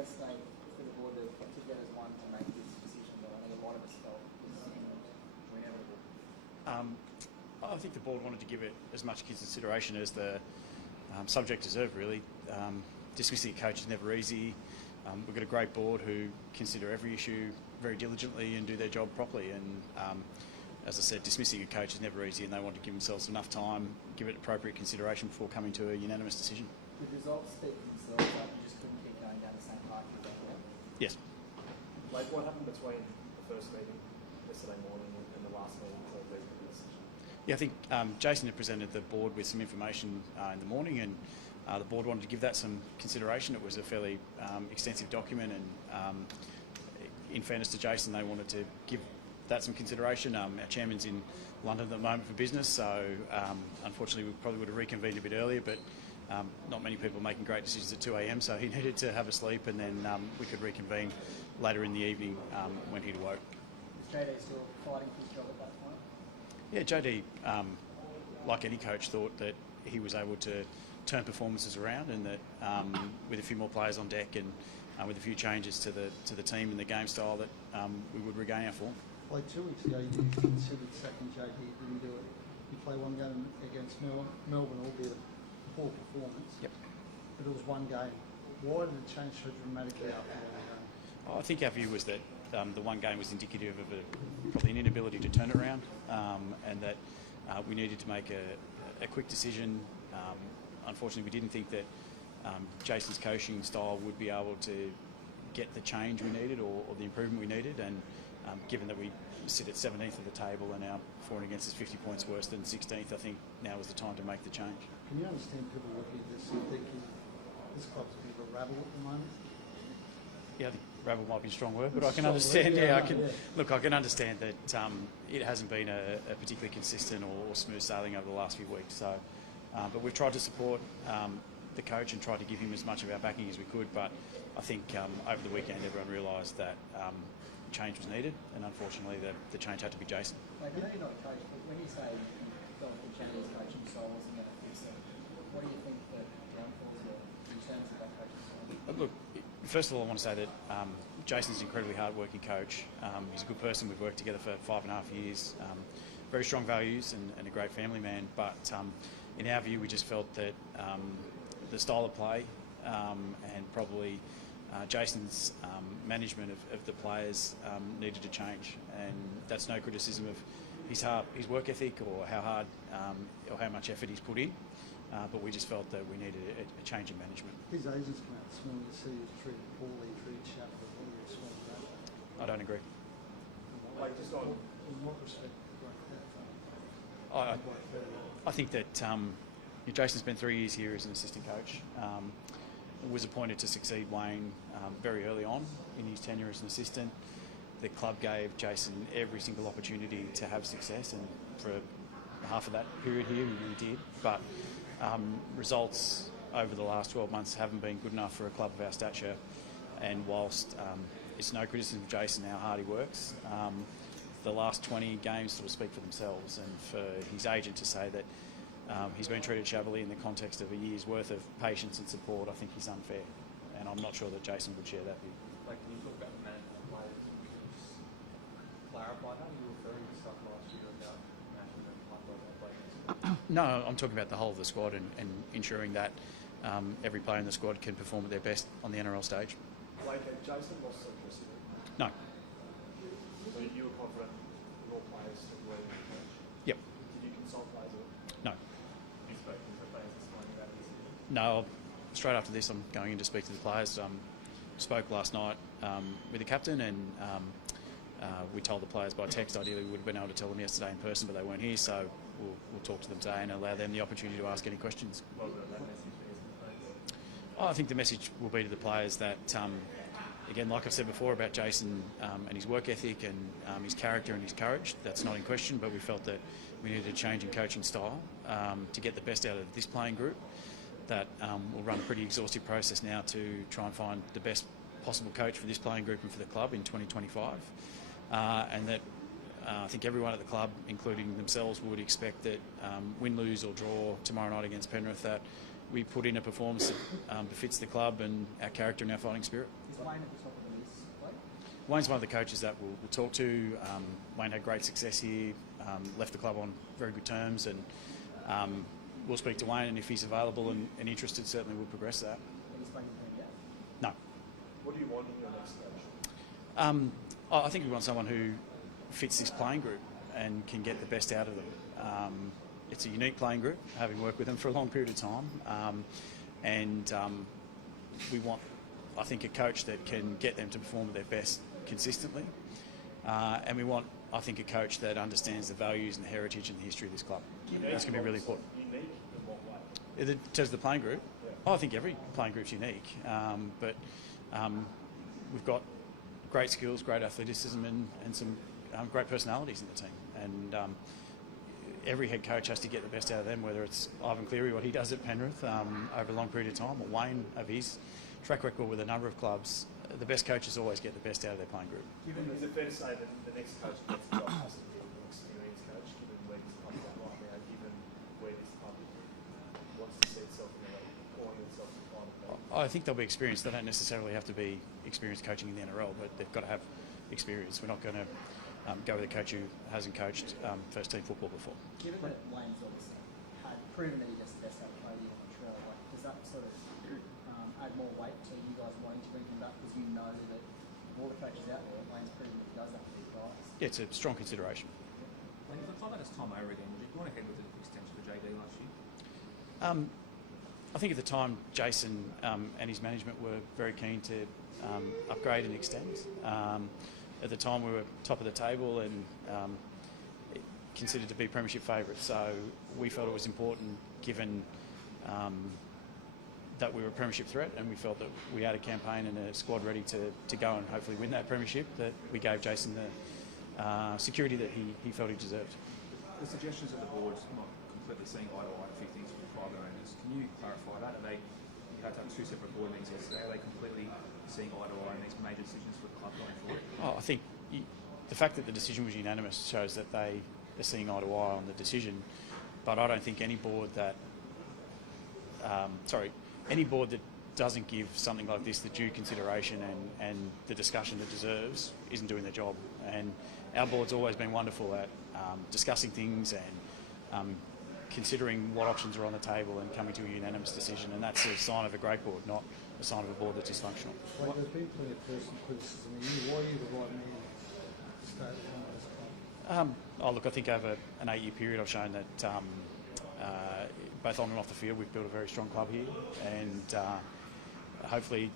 best way for the board to come together as one to make this decision that I think a lot of us felt was inevitable? I think the board wanted to give it as much consideration as the subject deserved, really. Dismissing a coach is never easy. We've got a great board who consider every issue very diligently and do their job properly. And as I said, dismissing a coach is never easy, and they want to give themselves enough time, give it appropriate consideration before coming to a unanimous decision. The results speak for themselves, like you just couldn't keep going down the same path you went down? Yes. Like, what happened between the first meeting yesterday morning and the last meeting to lead to the decision? Yeah, I think Jason had presented the board with some information in the morning, and the board wanted to give that some consideration. It was a fairly extensive document, and in fairness to Jason, they wanted to give that some consideration. Our chairman's in London at the moment for business, so unfortunately we probably would have reconvened a bit earlier, but not many people making great decisions at 2 a.m, so he needed to have a sleep, and then we could reconvene later in the evening when he'd awoke. Is JD still fighting for his job at that point? Yeah, JD, like any coach, thought that he was able to turn performances around, and that with a few more players on deck and with a few changes to the team and the game style, that we would regain our form. Like 2 weeks ago, you considered second JD, didn't do it. You play one game against Melbourne, albeit a poor performance. Yep. But it was one game. Why did it change so dramatically after one game? I think our view was that the one game was indicative of probably an inability to turn it around, and that we needed to make a quick decision. Unfortunately, we didn't think that Jason's coaching style would be able to get the change we needed or the improvement we needed, and given that we sit at 17th of the table and our for and against is 50 points worse than 16th, I think now is the time to make the change. Can you understand people looking at this and thinking this club's a bit of a rabble at the moment? Yeah, I think rabble might be a strong word, but I can understand. Look, I can understand that it hasn't been a particularly consistent or smooth sailing over the last few weeks. So, but we've tried to support the coach and tried to give him as much of our backing as we could. But I think over the weekend, everyone realised that change was needed, and unfortunately, the change had to be Jason. Like, I know you're not a coach, but when you say you felt that Jaden's coaching style wasn't going to fix it, what do you think the downfalls were in terms of that coaching style? Look, first of all, I want to say that Jason's an incredibly hard-working coach. He's a good person. We've worked together for 5.5 years. Very strong values and a great family man. But in our view, we just felt that the style of play and probably Jason's management of the players needed to change. And that's no criticism of his work ethic or how hard or how much effort he's put in. But we just felt that we needed a change in management. His agents come out this morning to see he was treated poorly, treated shabbily. What do you respond to that? I don't agree. Like, just on... In what respect? I think that Jason spent 3 years here as an assistant coach. Was appointed to succeed Wayne very early on in his tenure as an assistant. The club gave Jason every single opportunity to have success, and for half of that period here he did. But results over the last 12 months haven't been good enough for a club of our stature. And whilst it's no criticism of Jason how hard he works, the last 20 games sort of speak for themselves. And for his agent to say that he's been treated shabbily in the context of a year's worth of patience and support, I think is unfair. And I'm not sure that Jason would share that view. Like, can you talk about the management of players? Can you just clarify that? Are you referring to stuff last year about management and players? No, I'm talking about the whole of the squad and ensuring that every player in the squad can perform at their best on the NRL stage. Like, Jason lost electricity. No. So you were confident in all players to lead the coach? Yep. Did you consult players at all? No. You spoke to the players this morning about this? No, straight after this I'm going in to speak to the players. Spoke last night with the captain, and we told the players by text. Ideally we would have been able to tell them yesterday in person, but they weren't here, so we'll talk to them today and allow them the opportunity to ask any questions. What was that message for the players? I think the message will be to the players that, again, like I've said before about Jason and his work ethic and his character and his courage, that's not in question, but we felt that we needed a change in coaching style to get the best out of this playing group. That we'll run a pretty exhaustive process now to try and find the best possible coach for this playing group and for the club in 2025. And that I think everyone at the club, including themselves, would expect that win, lose or draw tomorrow night against Penrith, that we put in a performance that befits the club and our character and our fighting spirit. Is Wayne at the top of the list? Like? Wayne's one of the coaches that we'll talk to. Wayne had great success here, left the club on very good terms, and we'll speak to Wayne, and if he's available and interested, certainly we'll progress that. Have you spoken to him yet? No. What do you want in your next coach? I think we want someone who fits this playing group and can get the best out of them. It's a unique playing group, having worked with them for a long period of time, and we want, I think, a coach that can get them to perform at their best consistently, and we want, I think, a coach that understands the values and the heritage and the history of this club. That's going to be really important. Unique in what way? In terms of the playing group, Yeah. I think every playing group's unique, but we've got great skills, great athleticism, and some great personalities in the team. And every head coach has to get the best out of them, whether it's Ivan Cleary, what he does at Penrith over a long period of time, or Wayne of his track record with a number of clubs. The best coaches always get the best out of their playing group. Is it fair to say that the next coach gets the job has to be an experienced coach, given where this club is at right now, given where this club wants to see itself in the league, calling itself the final league? I think they'll be experienced. They don't necessarily have to be experienced coaching in the NRL, but they've got to have experience. We're not going to go with a coach who hasn't coached first team football before. Given that Wayne's obviously had proven that he gets the best out of Cody and Montreal, like, does that sort of add more weight to you guys wanting to bring him back because you know that all the coaches out there, Wayne's proven that he does that for these guys? Yeah, it's a strong consideration. If the club had its time over again, would you go ahead with the extension for JD last year? I think at the time Jason and his management were very keen to upgrade and extend. At the time we were top of the table and considered to be premiership favourites, so we felt it was important, given that we were a premiership threat, and we felt that we had a campaign and a squad ready to go and hopefully win that premiership, that we gave Jason the security that he felt he deserved. The suggestions of the board's not completely seeing eye to eye a few things with the private owners. Can you clarify that? Are they, you had to have two separate board meetings yesterday, are they completely seeing eye to eye in these major decisions for the club going forward? I think the fact that the decision was unanimous shows that they are seeing eye to eye on the decision, but I don't think any board that doesn't give something like this the due consideration and the discussion it deserves isn't doing their job. And our board's always been wonderful at discussing things and considering what options are on the table and coming to a unanimous decision, and that's a sign of a great board, not a sign of a board that's dysfunctional. Like, there's been plenty of personal criticism of you. Why are you the right man to stay at the front of this club? Look, I think over an 8-year period I've shown that both on and off the field we've built a very strong club here, and hopefully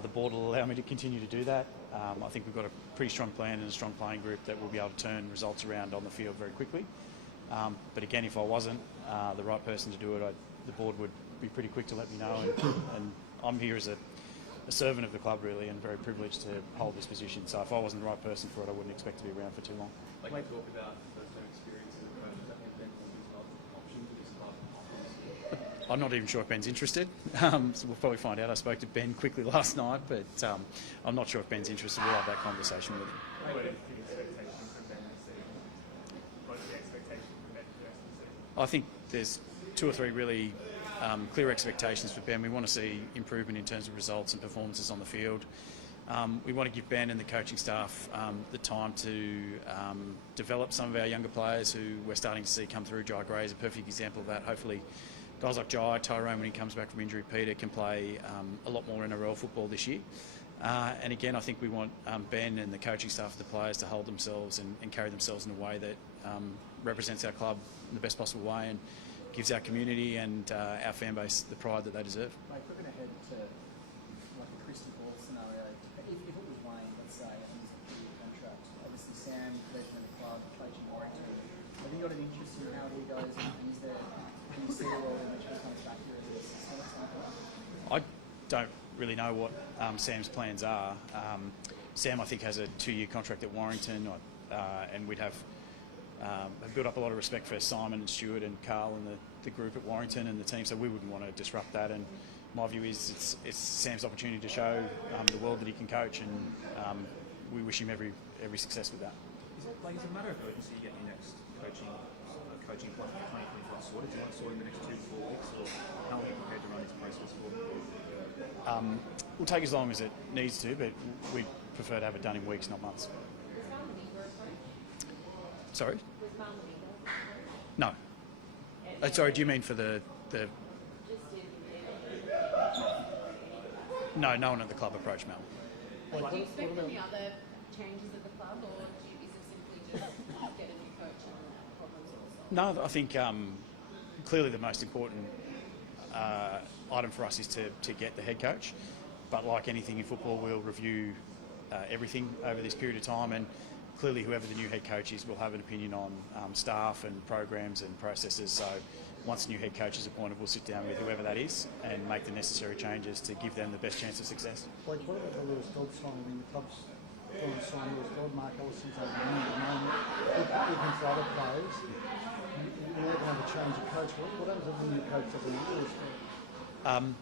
the board will allow me to continue to do that. I think we've got a pretty strong plan and a strong playing group that will be able to turn results around on the field very quickly. But again, if I wasn't the right person to do it, the board would be pretty quick to let me know, and I'm here as a servant of the club really, and very privileged to hold this position. So if I wasn't the right person for it, I wouldn't expect to be around for too long. Like you talk about first-time experience as a coach, does that mean Ben will be options with this club? I'm not even sure if Ben's interested, so we'll probably find out. I spoke to Ben quickly last night, but I'm not sure if Ben's interested. We'll have that conversation with him. What is the expectation from Ben this season? What is the expectation from Ben for the rest of the season? I think there's 2 or 3 really clear expectations for Ben. We want to see improvement in terms of results and performances on the field. We want to give Ben and the coaching staff the time to develop some of our younger players who we're starting to see come through. Jai Gray is a perfect example of that. Hopefully guys like Jai, Tyrone when he comes back from injury, Peter can play a lot more NRL football this year. And again, I think we want Ben and the coaching staff of the players to hold themselves and carry themselves in a way that represents our club in the best possible way and gives our community and our fan base the pride that they deserve. Mate, looking ahead to like a crystal ball scenario, if it was Wayne, let's say, and he's a 2-year contract, obviously Sam, president of the club, coaching Warrington, have you got an interest in how he goes, and can you see a world in which he comes back here as an assistant or something? I don't really know what Sam's plans are. Sam, I think, has a 2-year contract at Warrington, and we'd have built up a lot of respect for Simon and Stuart and Carl and the group at Warrington and the team, so we wouldn't want to disrupt that. And my view is it's Sam's opportunity to show the world that he can coach, and we wish him every success with that. Is it a matter of urgency to get your next coaching plan for 2025 sorted? Do you want to sort in the next 2 to 4 weeks, or how are you prepared to run this process for? We'll take as long as it needs to, but we prefer to have it done in weeks, not months. Sorry? No. Sorry, do you mean for the... No, no one at the club approached Mel. Do you expect any other changes at the club, or is it simply just get a new coach and problems solved? No, I think clearly the most important item for us is to get the head coach. But like anything in football, we'll review everything over this period of time, and clearly whoever the new head coach is will have an opinion on staff and programs and processes. So once a new head coach is appointed, we'll sit down with whoever that is and make the necessary changes to give them the best chance of success. Blake, what about the Lewis Dodd signing? I mean, the club's going to sign Lewis Dodd, Mark Ellison's over the moment. Even for other players, you're never going to change a coach. What happens if the new coach doesn't want Lewis Dodd?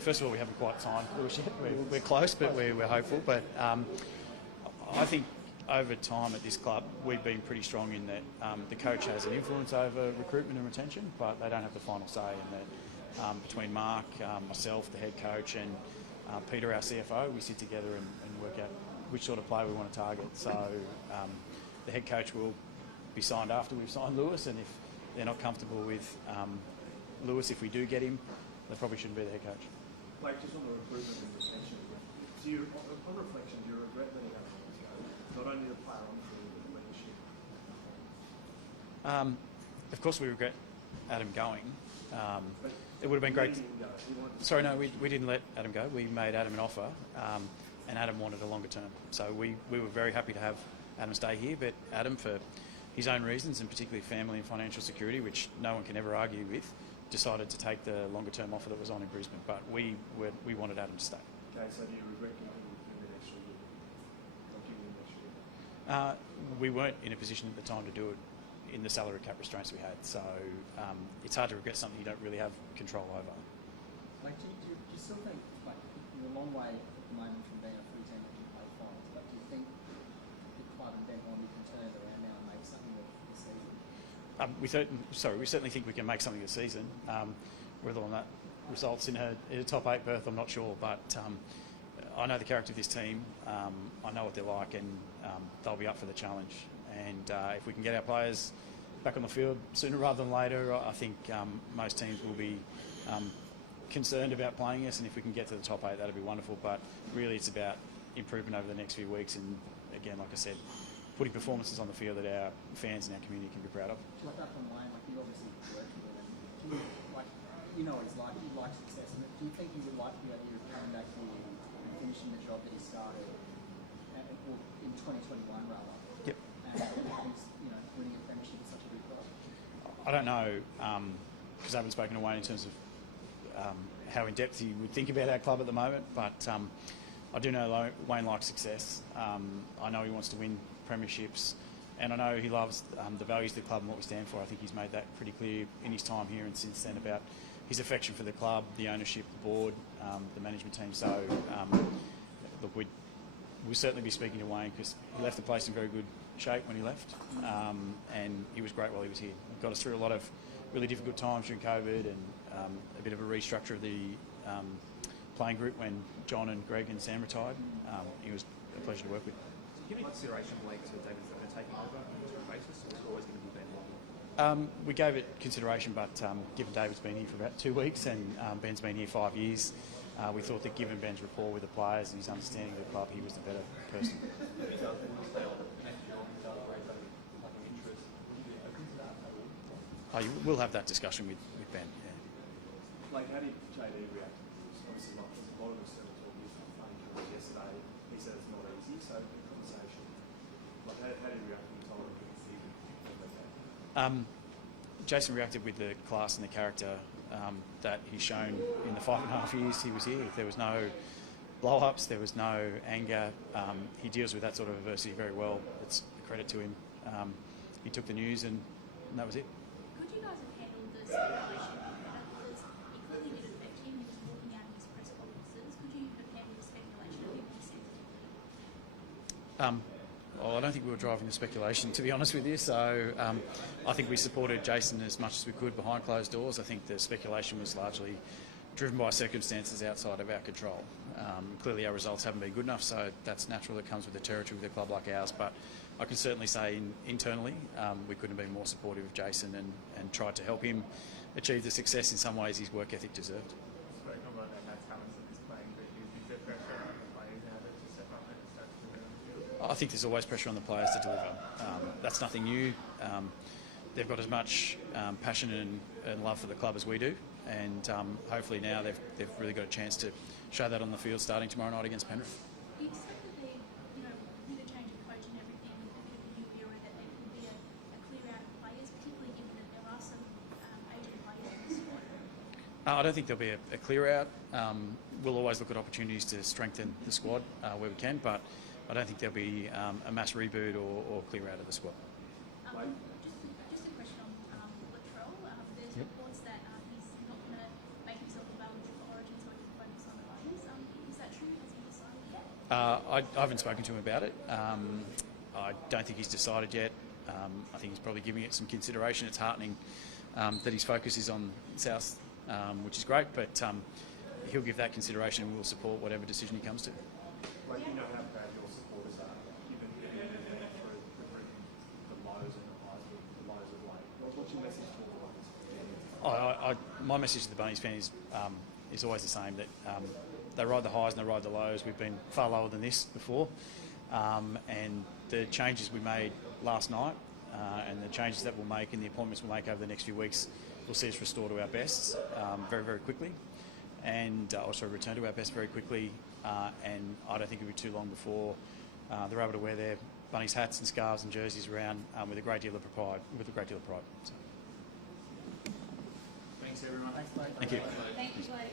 First of all, we haven't quite signed Lewis yet. We're close, but we're hopeful. But I think over time at this club, we've been pretty strong in that the coach has an influence over recruitment and retention, but they don't have the final say. And that between Mark, myself, the head coach, and Peter, our CFO, we sit together and work out which sort of player we want to target. So the head coach will be signed after we've signed Lewis, and if they're not comfortable with Lewis, if we do get him, they probably shouldn't be the head coach. Like, just on the recruitment and retention, do you, on reflection, do you regret letting Adam go? Not only the player on the field, but the leadership? Of course, we regret Adam going. But It would have been great. letting him go, he wanted to- Sorry, no, we didn't let Adam go. We made Adam an offer, and Adam wanted a longer term. So we were very happy to have Adam stay here, but Adam, for his own reasons, and particularly family and financial security, which no one can ever argue with, decided to take the longer term offer that was on in Brisbane. But we wanted Adam to stay. Okay, so do you regret giving him an extra year? Not giving him an extra year? We weren't in a position at the time to do it in the salary cap restraints we had. So it's hard to regret something you don't really have control over. Like, do you still think, like, you're a long way at the moment from being a free team that can play finals, but do you think the club and Ben Hornby can turn it around now and make something of the season? We certainly think we can make something this season. Whether or not results in a top 8 berth, I'm not sure. But I know the character of this team. I know what they're like, and they'll be up for the challenge. And if we can get our players back on the field sooner rather than later, I think most teams will be concerned about playing us. And if we can get to the top 8, that'll be wonderful. But really, it's about improvement over the next few weeks. And again, like I said, putting performances on the field that our fans and our community can be proud of. Like that from Wayne, like you obviously worked with him. Do you, like, you know what he's like, you like success, and do you think he would like the idea of coming back here and finishing the job that he started or in 2021 rather? Yep. And winning a premiership is such a big prize. I don't know, because I haven't spoken to Wayne in terms of how in depth he would think about our club at the moment, but I do know Wayne likes success. I know he wants to win premierships, and I know he loves the values of the club and what we stand for. I think he's made that pretty clear in his time here and since then about his affection for the club, the ownership, the board, the management team. So look, we'll certainly be speaking to Wayne, because he left the place in very good shape when he left, and he was great while he was here. He got us through a lot of really difficult times during COVID, and a bit of a restructure of the playing group when John and Greg and Sam retired. He was a pleasure to work with. Do you give any consideration, Blake, to David Fowler taking over on a interim basis, or is it always going to be Ben Hornby? We gave it consideration, but given David's been here for about 2 weeks and Ben's been here 5 years, we thought that given Ben's rapport with the players and his understanding of the club, he was the better person. We'll have that discussion with Ben. Yeah. Like, how did JD react to this? Obviously, there's a lot of external talk. He was funny yesterday. He said it's not easy, so the conversation. Like, how did he react when you told him he was leaving? Jason reacted with the class and the character that he's shown in the 5.5 years he was here. There was no blow-ups, there was no anger. He deals with that sort of adversity very well. It's a credit to him. He took the news and that was it. Could you guys have handled the situation better? Because it clearly did affect him. He was walking out of his press conferences. Could you have handled the speculation a bit more sensitively? Oh, I don't think we were driving the speculation, to be honest with you. So I think we supported Jason as much as we could behind closed doors. I think the speculation was largely driven by circumstances outside of our control. Clearly our results haven't been good enough, so that's natural. That comes with the territory with a club like ours. But I can certainly say internally we couldn't have been more supportive of Jason and tried to help him achieve the success in some ways his work ethic deserved. Spoken about that talents that he's playing, but do you think that pressure on the players now to step up and start to deliver on the field? I think there's always pressure on the players to deliver. That's nothing new. They've got as much passion and love for the club as we do, and hopefully now they've really got a chance to show that on the field starting tomorrow night against Penrith. You expect that they, with a change of coach and everything, a bit of a new era, that there could be a clear out of players, particularly given that there are some aging players in the squad. I don't think there'll be a clear out. We'll always look at opportunities to strengthen the squad where we can, but I don't think there'll be a mass reboot or clear out of the squad. Just a question on Latrell. There's reports that he's not going to make himself available for Origin so he can focus on the players. Is that true? Has he decided yet? I haven't spoken to him about it. I don't think he's decided yet. I think he's probably giving it some consideration. It's heartening that his focus is on South, which is great, but he'll give that consideration and we'll support whatever decision he comes to. Like, you know how bad your supporters are, even through the lows and the highs, the lows of late. What's your message to all of us? My message to the Bunnies fan is always the same, that they ride the highs and they ride the lows. We've been far lower than this before, and the changes we made last night and the changes that we'll make and the appointments we'll make over the next few weeks will see us restore to our best very, very quickly, and also return to our best very quickly. And I don't think it'll be too long before they're able to wear their Bunnies hats and scarves and jerseys around with a great deal of pride. So. Thanks, everyone. Thanks, mate. Thank you. Thank you, Blake.